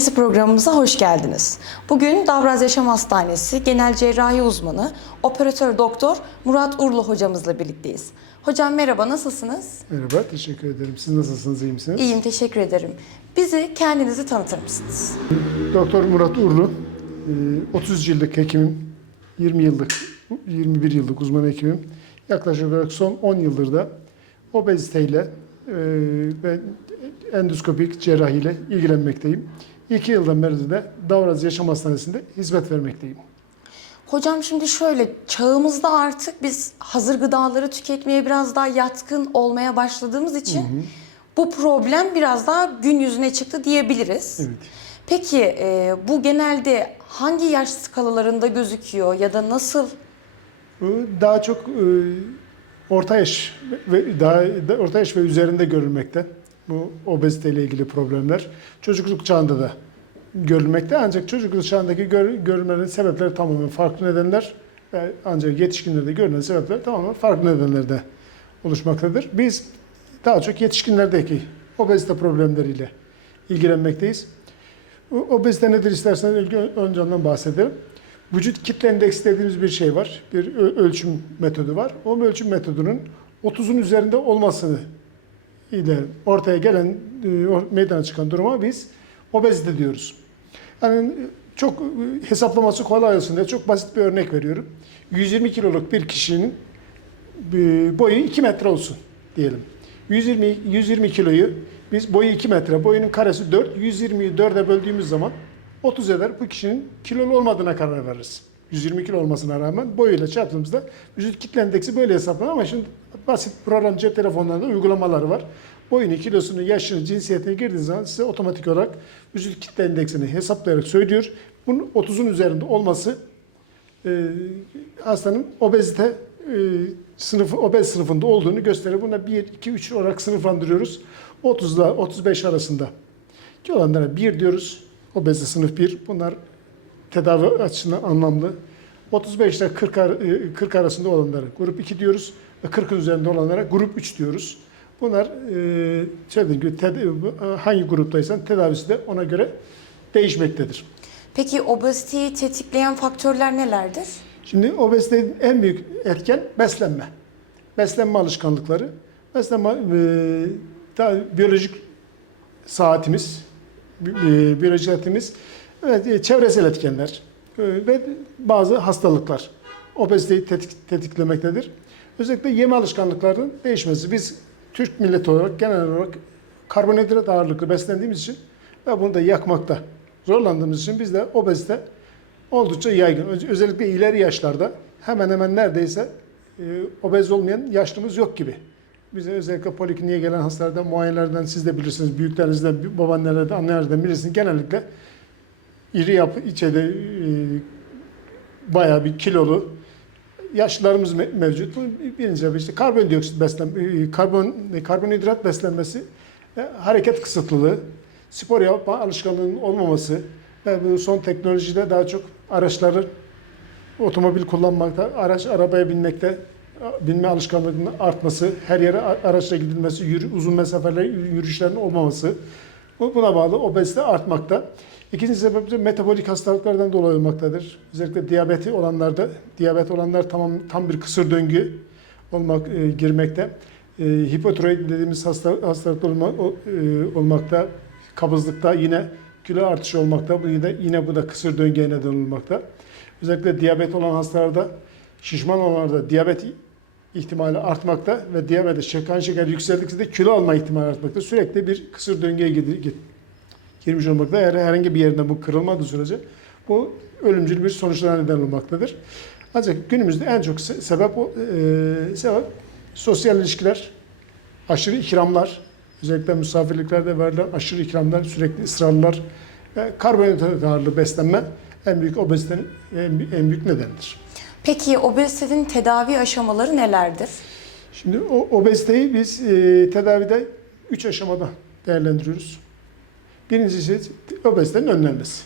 Köşesi programımıza hoş geldiniz. Bugün Davraz Yaşam Hastanesi Genel Cerrahi Uzmanı, Operatör Doktor Murat Urlu hocamızla birlikteyiz. Hocam merhaba, nasılsınız? Merhaba, teşekkür ederim. Siz nasılsınız, iyi misiniz? İyiyim, teşekkür ederim. Bizi kendinizi tanıtır mısınız? Doktor Murat Urlu, e, 30 yıllık hekimim, 20 yıllık, 21 yıllık uzman hekimim. Yaklaşık olarak son 10 yıldır da obeziteyle e, ve endoskopik cerrahiyle ilgilenmekteyim. 2 yıldan beri de Davraz Yaşam Hastanesi'nde hizmet vermekteyim. Hocam şimdi şöyle, çağımızda artık biz hazır gıdaları tüketmeye biraz daha yatkın olmaya başladığımız için bu problem biraz daha gün yüzüne çıktı diyebiliriz. Evet. Peki e, bu genelde hangi yaş skalalarında gözüküyor ya da nasıl? Bu daha çok e, orta yaş ve daha da- orta yaş ve üzerinde görülmekte. Bu obezite ile ilgili problemler çocukluk çağında da görülmekte. Ancak çocukluk çağındaki gör, görülmenin sebepleri tamamen farklı nedenler. Ancak yetişkinlerde görülen sebepler tamamen farklı nedenlerde oluşmaktadır. Biz daha çok yetişkinlerdeki obezite problemleriyle ilgilenmekteyiz. Obezite nedir isterseniz önce ondan bahsedelim. Vücut kitle endeksi dediğimiz bir şey var. Bir ölçüm metodu var. O ölçüm metodunun 30'un üzerinde olmasını ile ortaya gelen, e, meydana çıkan duruma biz obezite diyoruz. Yani e, çok e, hesaplaması kolay olsun diye çok basit bir örnek veriyorum. 120 kiloluk bir kişinin boyu 2 metre olsun diyelim. 120 120 kiloyu biz boyu 2 metre, boyunun karesi 4, 120'yi 4'e böldüğümüz zaman 30 eder. Bu kişinin kilolu olmadığına karar veririz. 120 kilo olmasına rağmen boyuyla çarptığımızda vücut kitle endeksi böyle hesaplanır ama şimdi basit program cep telefonlarında uygulamaları var. Boyunu, kilosunu, yaşını, cinsiyetini girdiğiniz zaman size otomatik olarak vücut kitle endeksini hesaplayarak söylüyor. Bunun 30'un üzerinde olması e, hastanın obezite e, sınıfı obez sınıfında olduğunu gösterir. Buna 1 2 3 olarak sınıflandırıyoruz. 30 ile 35 arasında ki olanlara 1 diyoruz. Obezite sınıf 1. Bunlar tedavi açısından anlamlı. 35 ile 40, ar- e, 40 arasında olanlara grup 2 diyoruz ve 40'ın üzerinde olanlara grup 3 diyoruz. Bunlar e, söylediğim gibi ted- hangi gruptaysan tedavisi de ona göre değişmektedir. Peki obeziteyi tetikleyen faktörler nelerdir? Şimdi obezitenin en büyük etken beslenme. Beslenme alışkanlıkları. Beslenme e, biyolojik saatimiz, bi- e, biyolojik saatimiz, evet, e, çevresel etkenler e, ve bazı hastalıklar obeziteyi tetik, tetiklemektedir. Özellikle yeme alışkanlıklarının değişmesi. Biz Türk milleti olarak genel olarak karbonhidrat ağırlıklı beslendiğimiz için ve bunu da yakmakta zorlandığımız için bizde obezite oldukça yaygın. Öz- Özellikle ileri yaşlarda hemen hemen neredeyse e, obez olmayan yaşlımız yok gibi. Bize özellikle polikliniğe gelen hastalardan, muayenelerden siz de bilirsiniz, büyüklerinizden, babaannelerden, annelerden birisinin genellikle iri yapı içeride e, bayağı bir kilolu yaşlılarımız me- mevcut. Bu birinci sebep işte karbondioksit beslenme, e, karbon, karbonhidrat beslenmesi, e, hareket kısıtlılığı, spor yapma alışkanlığının olmaması ve bu son teknolojide daha çok araçları otomobil kullanmakta, araç arabaya binmekte binme alışkanlığının artması, her yere araçla gidilmesi, yürü, uzun mesafeler yürüyüşlerin olmaması bu- buna bağlı obezite artmakta. İkinci sebep de metabolik hastalıklardan dolayı olmaktadır. Özellikle diyabeti olanlarda, diyabet olanlar tamam tam bir kısır döngü olmak e, girmekte. E, hipotiroid dediğimiz hasta, hastalık olma, e, olmakta. Kabızlıkta yine kilo artışı olmakta. Bu yine, yine bu da kısır döngüye neden olmakta. Özellikle diyabet olan hastalarda, şişman olanlarda diyabet ihtimali artmakta ve diyabete şeker şeker yükseldikçe de kilo alma ihtimali artmakta. Sürekli bir kısır döngüye gid- girmiş olmakta. Eğer herhangi bir yerinde bu kırılmadığı sürece bu ölümcül bir sonuçlara neden olmaktadır. Ancak günümüzde en çok se- sebep o, e, sebep sosyal ilişkiler, aşırı ikramlar, özellikle misafirliklerde verilen aşırı ikramlar, sürekli ısrarlar ve karbonhidrat ağırlığı beslenme en büyük obezitenin en, büyük- en büyük nedenidir. Peki obezitenin tedavi aşamaları nelerdir? Şimdi o obeziteyi biz e, tedavide 3 aşamada değerlendiriyoruz. Birincisi obezitenin önlenmesi.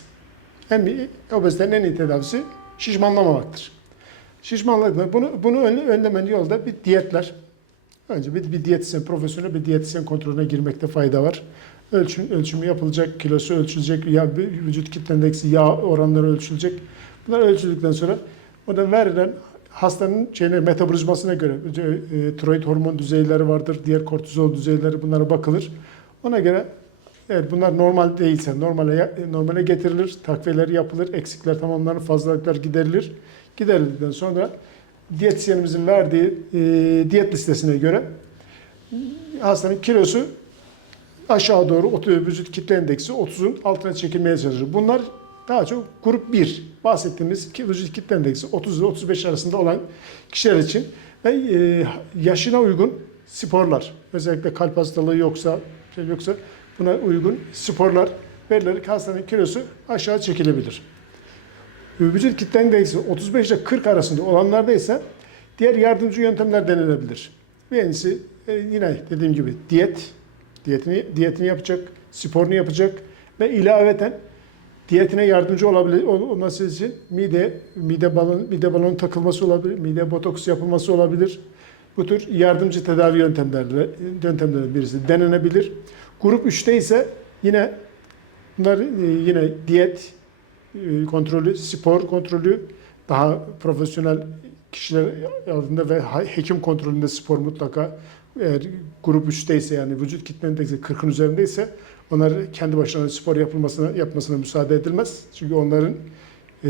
En obezitenin en iyi tedavisi şişmanlamamaktır. Şişmanlık bunu bunu önle, önlemenin yolu da bir diyetler. Önce bir, bir diyetisyen, profesyonel bir diyetisyen kontrolüne girmekte fayda var. ölçüm, ölçümü yapılacak, kilosu ölçülecek, ya vücut kitle endeksi, yağ oranları ölçülecek. Bunlar ölçüldükten sonra o da verilen hastanın şeyine, metabolizmasına göre e, tiroid hormon düzeyleri vardır, diğer kortizol düzeyleri bunlara bakılır. Ona göre evet bunlar normal değilse normale normale getirilir, takviyeler yapılır, eksikler tamamlanır, fazlalıklar giderilir. Giderildikten sonra diyetisyenimizin verdiği e, diyet listesine göre hastanın kilosu aşağı doğru vücut kitle endeksi 30'un altına çekilmeye çalışır. Bunlar daha çok grup 1 bahsettiğimiz vücut kitle endeksi 30 ile 35 arasında olan kişiler için ve e, yaşına uygun sporlar özellikle kalp hastalığı yoksa şey yoksa buna uygun sporlar verilerek hastanın kilosu aşağı çekilebilir. Vücut kitle endeksi 35 ile 40 arasında olanlarda ise diğer yardımcı yöntemler denenebilir. Birincisi e, yine dediğim gibi diyet, diyetini diyetini yapacak, sporunu yapacak ve ilaveten diyetine yardımcı olabilir ol- olması için mide mide balon mide balonu takılması olabilir, mide botoks yapılması olabilir. Bu tür yardımcı tedavi yöntemlerle yöntemlerden birisi denenebilir. Grup 3'te ise yine bunlar e, yine diyet e, kontrolü, spor kontrolü daha profesyonel kişiler altında ve hekim kontrolünde spor mutlaka eğer grup 3'te ise yani vücut kitle endeksi 40'ın üzerindeyse onlar kendi başlarına spor yapılmasına yapmasına müsaade edilmez. Çünkü onların e,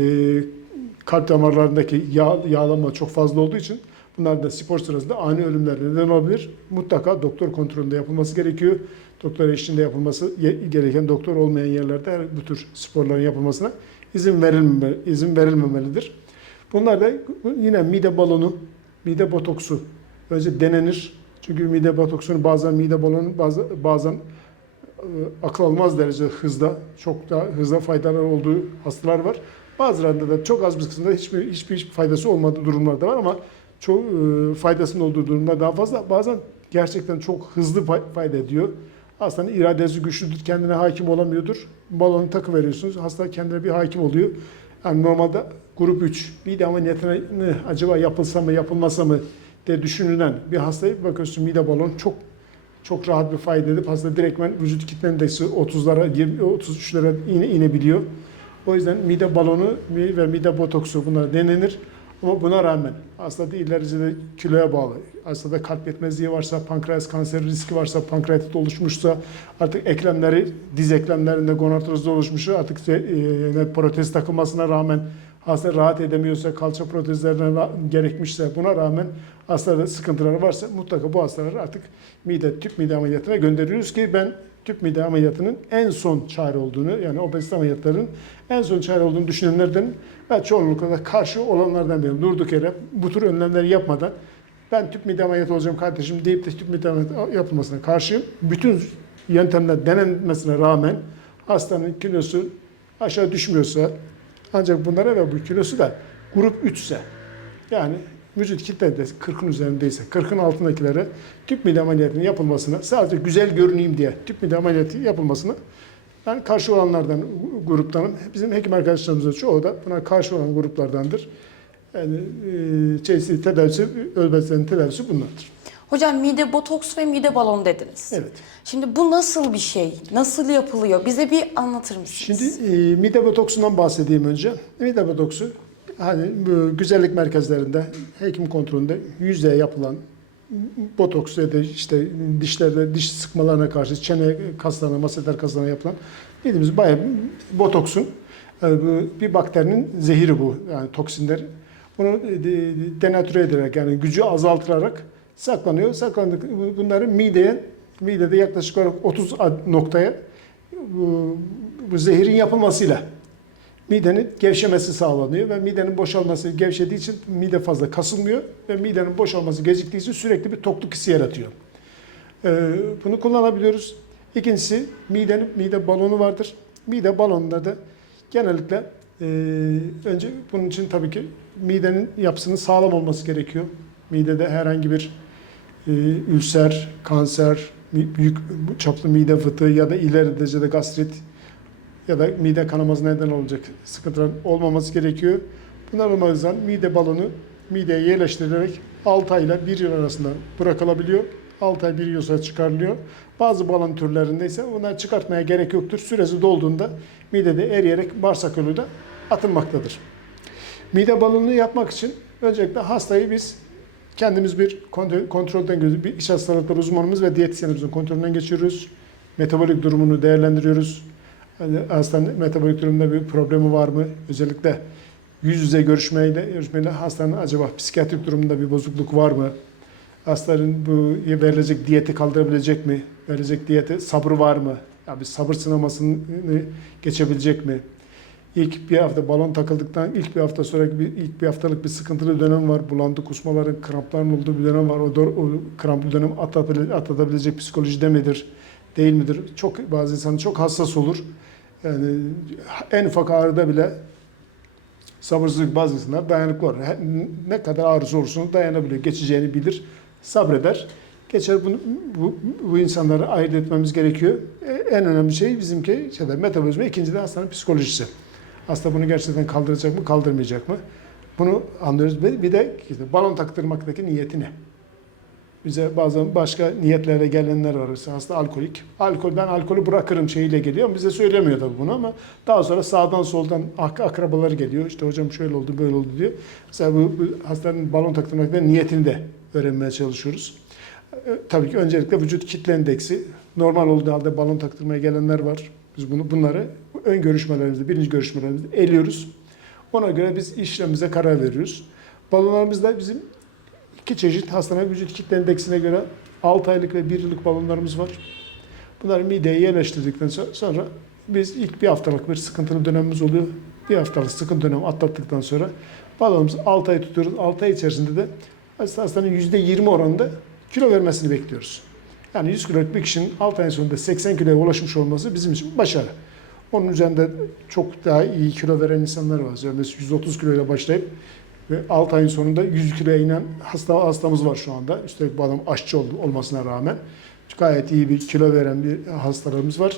kalp damarlarındaki yağ, yağlanma çok fazla olduğu için bunlar da spor sırasında ani ölümler neden olabilir. Mutlaka doktor kontrolünde yapılması gerekiyor. Doktor eşliğinde yapılması gereken doktor olmayan yerlerde her bu tür sporların yapılmasına izin verilmeme, izin verilmemelidir. Bunlar da yine mide balonu, mide botoksu önce denenir. Çünkü mide botoksunu bazen mide balonu bazen, bazen akıl almaz derece hızda, çok daha hızla faydalar olduğu hastalar var. Bazılarında da çok az bir kısımda hiçbir, hiçbir faydası olmadığı durumlar da var ama çok e, faydasının olduğu durumlar daha fazla. Bazen gerçekten çok hızlı fay- fayda ediyor. Hastanın iradesi güçlüdür, kendine hakim olamıyordur. Balonu takı veriyorsunuz, hasta kendine bir hakim oluyor. Yani normalde grup 3, mide ameliyatını acaba yapılsa mı, yapılmasa mı diye düşünülen bir hastayı bakıyorsun mide balonu çok çok rahat bir fayda edip hasta direktmen vücut kitle endeksi 30'lara, 20, 33'lere ine, inebiliyor. O yüzden mide balonu ve mide botoksu bunlar denenir. Ama buna rağmen hastada ileride kiloya bağlı. Hastada kalp yetmezliği varsa, pankreas kanseri riski varsa, pankreatit oluşmuşsa, artık eklemleri, diz eklemlerinde gonartroz oluşmuşsa, artık e, protez takılmasına rağmen hasta rahat edemiyorsa, kalça protezlerine gerekmişse, buna rağmen hastada sıkıntıları varsa mutlaka bu hastaları artık mide, tüp mide ameliyatına gönderiyoruz ki ben tüp mide ameliyatının en son çare olduğunu yani obezite ameliyatlarının en son çare olduğunu düşünenlerden ve çoğunlukla da karşı olanlardan biriyim. Durduk yere bu tür önlemleri yapmadan ben tüp mide ameliyatı olacağım kardeşim deyip de tüp mide ameliyatı yapılmasına karşıyım. Bütün yöntemler denenmesine rağmen hastanın kilosu aşağı düşmüyorsa ancak bunlara ve bu kilosu da grup 3 ise yani vücut kitle endeksi 40'ın üzerindeyse 40'ın altındakilere tüp mide ameliyatının yapılmasına sadece güzel görüneyim diye tüp mide ameliyatı yapılmasına ben karşı olanlardan gruptanım. Bizim hekim arkadaşlarımızın çoğu da buna karşı olan gruplardandır. Yani e, şeysi, tedavisi, ölbetlerin tedavisi bunlardır. Hocam mide botoks ve mide balonu dediniz. Evet. Şimdi bu nasıl bir şey? Nasıl yapılıyor? Bize bir anlatır mısınız? Şimdi e, mide botoksundan bahsedeyim önce. Mide botoksu hani güzellik merkezlerinde hekim kontrolünde yüzeye yapılan botoks ya da işte dişlerde diş sıkmalarına karşı çene kaslarına, maseter kaslarına yapılan bildiğimiz bayağı botoksun bir bakterinin zehiri bu yani toksinler. Bunu de- denatüre ederek yani gücü azaltılarak saklanıyor. Saklandık bunları mideye midede yaklaşık olarak 30 ad- noktaya bu, bu zehirin yapılmasıyla midenin gevşemesi sağlanıyor ve midenin boşalması gevşediği için mide fazla kasılmıyor ve midenin boşalması geciktiği için sürekli bir tokluk hissi yaratıyor. Ee, bunu kullanabiliyoruz. İkincisi midenin mide balonu vardır. Mide balonunda da genellikle e, önce bunun için tabii ki midenin yapısının sağlam olması gerekiyor. Midede herhangi bir e, ülser, kanser, büyük çaplı mide fıtığı ya da ileri derecede gastrit ya da mide kanaması neden olacak sıkıntıların olmaması gerekiyor. Bunlar olmadığı zaman mide balonu mideye yerleştirilerek 6 ay ile 1 yıl arasında bırakılabiliyor. 6 ay bir yıl sonra çıkarılıyor. Bazı balon türlerinde ise bunları çıkartmaya gerek yoktur. Süresi dolduğunda midede eriyerek bağırsak yoluyla atılmaktadır. Mide balonunu yapmak için öncelikle hastayı biz kendimiz bir kontrol- kontrolden gözü bir iç hastalıkları uzmanımız ve diyetisyenimizin kontrolünden geçiriyoruz. Metabolik durumunu değerlendiriyoruz. Hani hastanın metabolik durumunda bir problemi var mı? Özellikle yüz yüze görüşmeyle, görüşmeyle hastanın acaba psikiyatrik durumunda bir bozukluk var mı? Hastanın bu verilecek diyeti kaldırabilecek mi? Verilecek diyete sabrı var mı? Ya bir sabır sınamasını geçebilecek mi? İlk bir hafta balon takıldıktan ilk bir hafta sonraki bir ilk bir haftalık bir sıkıntılı dönem var. Bulantı kusmaların, krampların olduğu bir dönem var. O, o kramplı dönem atlatabile- atlatabilecek psikolojide midir? Değil midir? Çok bazı insan çok hassas olur. Yani en ufak ağrıda bile sabırsızlık bazı insanlar dayanıklı olur. Ne kadar ağrısı olursa dayanabilir. Geçeceğini bilir. Sabreder. Geçer bunu, bu, bu insanları ayırt etmemiz gerekiyor. E, En önemli şey bizimki şeyde, metabolizma. İkinci de hastanın psikolojisi. Hasta bunu gerçekten kaldıracak mı, kaldırmayacak mı? Bunu anlıyoruz. Bir de işte balon taktırmaktaki niyeti ne? Bize bazen başka niyetlerle gelenler var. Mesela hasta alkolik. Alkol, ben alkolü bırakırım şeyiyle geliyor. Bize söylemiyor tabii bunu ama daha sonra sağdan soldan ak akrabaları geliyor. İşte hocam şöyle oldu, böyle oldu diyor. Mesela bu, bu hastanın balon taktırmakta niyetini de öğrenmeye çalışıyoruz. Ee, Tabii ki öncelikle vücut kitle endeksi. Normal olduğu halde balon taktırmaya gelenler var. Biz bunu bunları ön görüşmelerimizde, birinci görüşmelerimizde eliyoruz. Ona göre biz işlemimize karar veriyoruz. Balonlarımızda bizim iki çeşit hastanın vücut kitle endeksine göre 6 aylık ve 1 yıllık balonlarımız var. Bunları mideye yerleştirdikten so- sonra biz ilk bir haftalık bir sıkıntılı dönemimiz oluyor. Bir haftalık sıkıntı dönemi atlattıktan sonra balonumuzu 6 ay tutuyoruz. 6 ay içerisinde de hasta- hastanın %20 oranında kilo vermesini bekliyoruz. Yani 100 kiloluk bir kişinin 6 ay sonunda 80 kiloya ulaşmış olması bizim için başarı. Onun üzerinde çok daha iyi kilo veren insanlar var. Mesela 130 kiloyla başlayıp ve 6 ayın sonunda 100 kiloya inen hasta hastamız var şu anda. Üstelik bu adam aşçı ol- olmasına rağmen gayet iyi bir kilo veren bir hastalarımız var.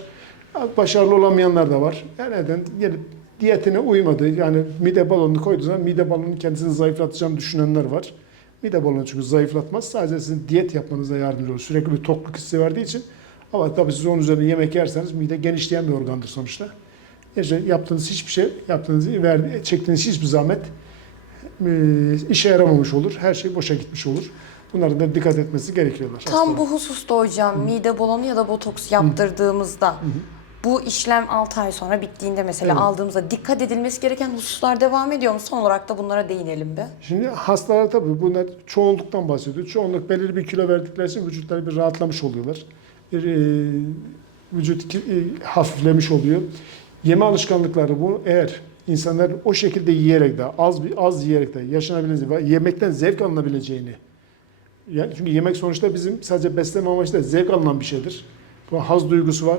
Başarılı olamayanlar da var. Yani neden? Yani diyetine uymadı. Yani mide balonunu koyduğu zaman mide balonunu kendisini zayıflatacağım düşünenler var. Mide balonu çünkü zayıflatmaz. Sadece sizin diyet yapmanıza yardımcı olur. Sürekli bir tokluk hissi verdiği için. Ama tabii siz onun üzerine yemek yerseniz mide genişleyen bir organdır sonuçta. İşte yaptığınız hiçbir şey, yaptığınız, verdi, çektiğiniz hiçbir zahmet işe yaramamış olur. Her şey boşa gitmiş olur. Bunların da dikkat etmesi gerekiyorlar. Tam hastaların. bu hususta hocam mide balonu ya da botoks yaptırdığımızda bu işlem 6 ay sonra bittiğinde mesela Evet. aldığımızda dikkat edilmesi gereken hususlar devam ediyor mu? Son olarak da bunlara değinelim be. Şimdi hastalar tabii bunlar çoğunluktan bahsediyor. Çoğunluk belirli bir kilo verdikleri için vücutları bir rahatlamış oluyorlar. Bir e, vücut e, hafiflemiş oluyor. Yeme alışkanlıkları bu eğer insanlar o şekilde yiyerek de az az yiyerek de yaşanabileceğini yemekten zevk alınabileceğini yani çünkü yemek sonuçta bizim sadece beslenme amaçlı zevk alınan bir şeydir. Bu haz duygusu var.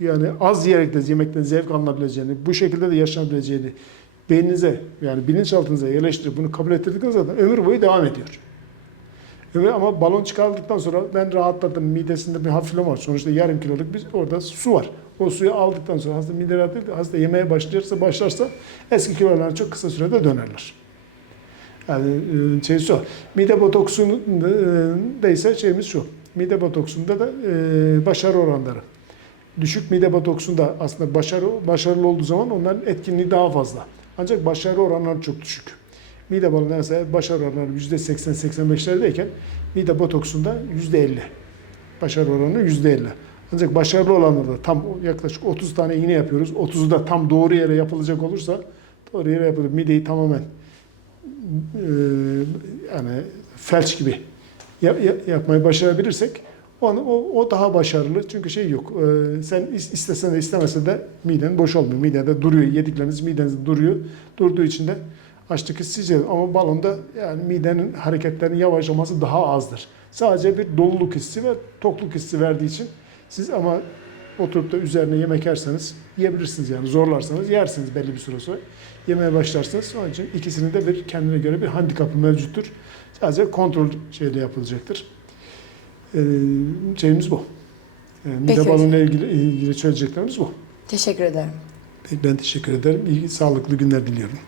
Yani az yiyerek de yemekten zevk alınabileceğini, bu şekilde de yaşanabileceğini beyninize yani bilinçaltınıza yerleştirip bunu kabul ettirdikten sonra ömür boyu devam ediyor. Ömür, ama balon çıkarıldıktan sonra ben rahatladım, midesinde bir hafifleme var. Sonuçta yarım kiloluk bir orada su var. O suyu aldıktan sonra hasta mide rahatlayıp hasta yemeye başlarsa başlarsa eski kilolarına çok kısa sürede dönerler. Yani e, şey şu. Mide botoksunda ise şeyimiz şu. Mide botoksunda da e, başarı oranları. Düşük mide botoksunda aslında başarı başarılı olduğu zaman onların etkinliği daha fazla. Ancak başarı oranları çok düşük. Mide balonunda başarı oranları %80-85'lerdeyken mide botoksunda %50. Başarı oranı %50. Ancak başarılı olanlarda tam yaklaşık 30 tane iğne yapıyoruz. 30'u da tam doğru yere yapılacak olursa doğru yere yapılır. Mideyi tamamen e, yani felç gibi yap- yap- yapmayı başarabilirsek onu, o, o daha başarılı. Çünkü şey yok. e, sen is- istesen de istemesen de miden boş olmuyor. Midede duruyor. Yedikleriniz midenizde duruyor. Durduğu için de açlık hissi yok. Ama balonda yani midenin hareketlerinin yavaşlaması daha azdır. Sadece bir doluluk hissi ve tokluk hissi verdiği için siz ama oturup da üzerine yemek yerseniz yiyebilirsiniz yani zorlarsanız yersiniz belli bir süre sonra. Yemeye başlarsınız. Onun için ikisinin de bir kendine göre bir handikapı mevcuttur. Sadece kontrol şeyle yapılacaktır. Ee, şeyimiz bu. Ee, mide balonuyla ilgili, ilgili söyleyeceklerimiz bu. Teşekkür ederim. Ben teşekkür ederim. İyi, sağlıklı günler diliyorum.